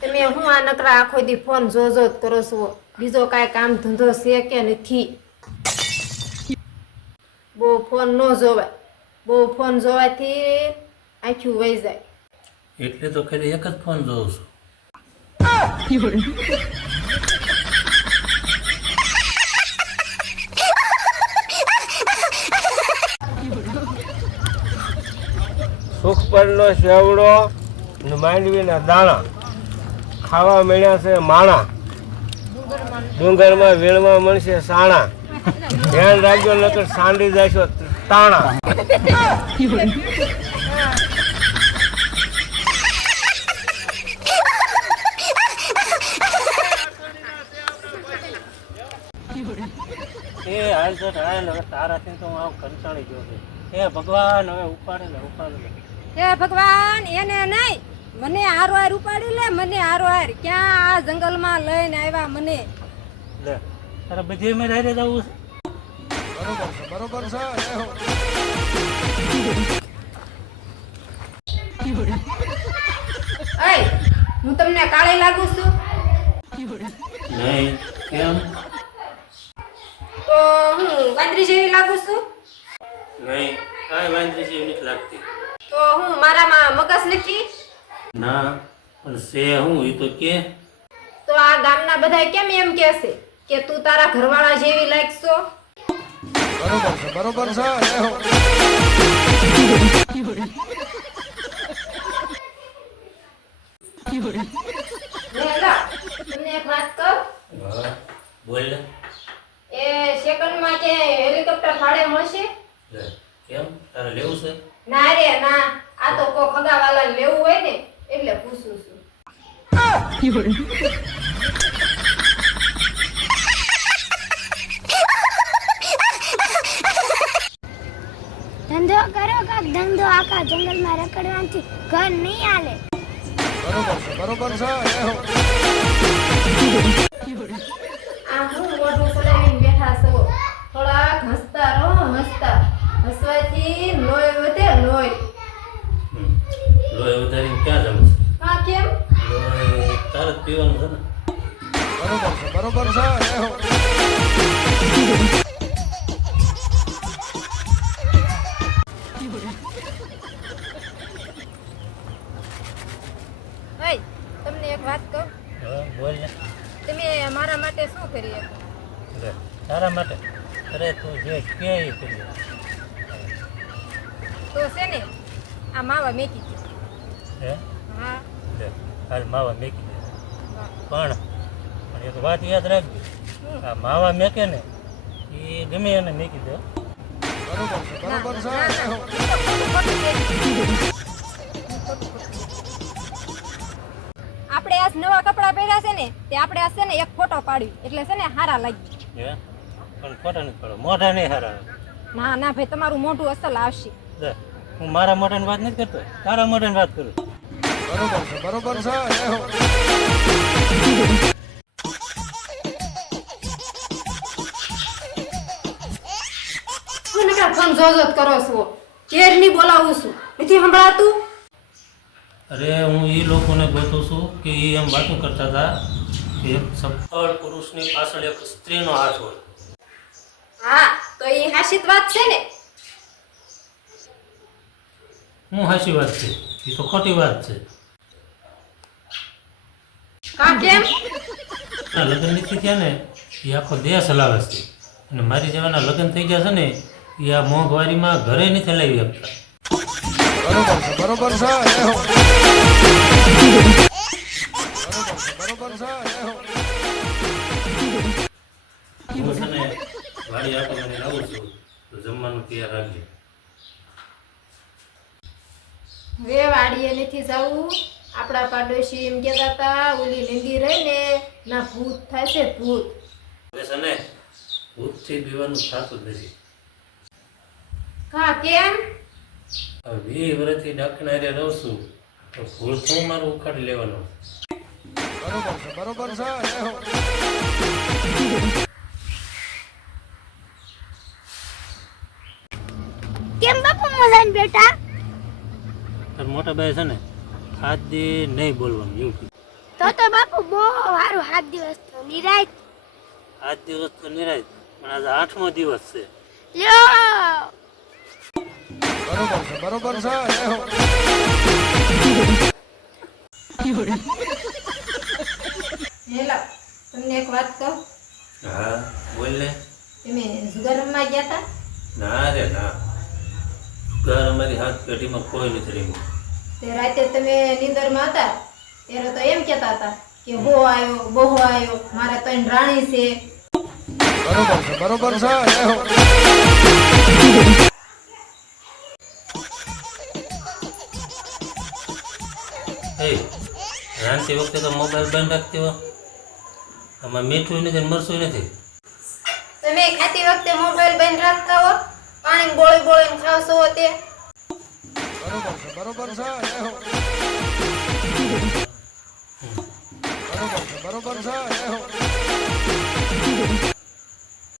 તમે હું આ નકરા આખો દી ફોન જોજો જ કરો છો? બીજો કાંઈ કામ ધંધો છે કે નથી? બહુ ફોન ન જોવાય. બહુ ફોન જોવાથી આખું વહી જાય. એટલે તો ખાલી એક જ ફોન જોઉં છું. સુખ પરનો સેવડો માંડવીના દાણા ખાવા મળ્યા છે માણા. ડુંગરમાં વેણમાં મળશે સાણા. ધ્યાન રાખજો, નકર સાંડી જશો તાણા. એ હાલ હવે તારાથી તો હું આવું કંચાણી છું. એ ભગવાન, હવે ઉપાડે ને ઉપાડે. હે ભગવાન એને નહીં. મને હારો હાર ઉપાડી લે મને હારો હાર ક્યાં આ જંગલમાં લઈને આવ્યા મને? લે. તારા બધી મેં રહી જવું છે અય હું તમને કાળી લાગુ છું? નહીં કેમ? તો હું વાંદરી જેવી લાગુ છું? નહીં કાંઈ વાંદરી જેવી નથી લાગતી. તો હું મારામાં મગજ નથી? ના પણ છે હું એ તો કે. તો આ ગામના બધા કેમ એમ કહેશે કે તું તારા ઘરવાળા જેવી લાગશો નેલા, તમને એક વાત કહું? બોલ. એ સેકન્ડમાં કે હેલિકોપ્ટર ભાડે મળશે? કેમ? તારે લેવું છે? ના રે ના. આ તો કો ખગાવાલા લેવું હોય ને એટલે પૂછું છું. ધંધો કરો કાક ધંધો આખા જંગલમાં રખડવાથી ઘર નહીં હાલે. આ હું મોઢું સડાવીને બેઠા છો. થોડાક હસતા રહો હસતા. હસવાથી લોહી લોહી હમ. લોહી વધારીને ક્યાં જવું છે? હા કેમ? લોહી તારે જ પીવાનું છે ને. હઈ તમને એક વાત કહું? હા બોલ ને. તમે મારા માટે શું કરી શકો લે તારા માટે? અરે તું જે કે એ કરી તો છે ને આ માવા મેકી દે હે? હા. લે હાલ માવા મેકી દે પણ પણ એક વાત યાદ રાખજો. આ માવા મેકે ને એ ગમે એને મેકી દે. બરોબર કહે. આપણે આજ નવા કપડાં પહેર્યા છે ને તે આપણે આજ છે ને એક ફોટો પાડ્યું. એટલે છે ને હારા લાગી હે? પણ ફોટો નથી પાડો મોઢા નહીં હારા. ના ના ભાઈ તમારું મોઢું અસલ આવશે. હું મારા મોઢાની વાત નથી કરતો તારા મોઢાની વાત કરું. બરોબર છે ફોન કરો છો? કેરની બોલાવું છું. નથી સંભળાતું? અરે હું એ લોકોને ગોતું છું કે એ એમ વાતો કરતા હતા કે એક સફળ પુરુષની પાછળ એક સ્ત્રીનો હાથ હોય. હા તો એ હાશિત વાત છે ને? હું હાસી વાત છે? એ તો ખોટી વાત છે. કા કેમ? લગ્ન નથી થયા ને એ આખો દેશ હલાવે છે. અને મારી જેવાના લગ્ન થઈ ગયા છે ને એ આ મોંઘવારીમાં ઘરે નથી લાવી શકતા હું છે ને વાડી આપણને લાવું છું તો જમવાનું તૈયાર રાખજો. હવે વાડીએ નથી જવું. આપણા પાડોશી એમ કહેતા હતા ઓલી લીંડી રહી ને ના ભૂત થાય છે ભૂત. હવે છે ને ભૂતથી પીવાનું થતું નથી. કા કેમ? હવે વીસ વર્ષથી ડાકણા રહું છું તો ભૂલ શું મારું ઉખાડી લેવાનું? કેમ બાપુ મજાને બેટા? તાર મોટા ભાઈ છે ને હાથ દે નહીં બોલવાનું એવું કીધું. તો તો બાપુ બહુ સારું સાત દિવસ તો નિરાય. આજ દિવસ તો નિરાય પણ આજે આઠમો દિવસ છે. લ્યો. હેલા તમને એક વાત કહું? હા બોલ ને. તમે જુગાર રમવા ગયા હતા ના રે ના. ઘર અમારી હાથ પેટીમાં કોઈ નથી રહ્યું. તે રાતે તમે નિંદરમાં હતા? ત્યારે તો એમ કહેતા હતા કે બહુ આવ્યો બહુ આવ્યો મારે ત્રણ રાણી છે. એ રાંધતી વખતે તો મોબાઈલ બંધ રાખતી હો. આમાં મીઠું નથી ને મરચું નથી. તમે ખાતી વખતે મોબાઈલ બંધ રાખતા હો? પાણી ગોળી ગોળી ખાવશો તે? બરોબર છે બરોબર છે બરોબર છે બરોબર છે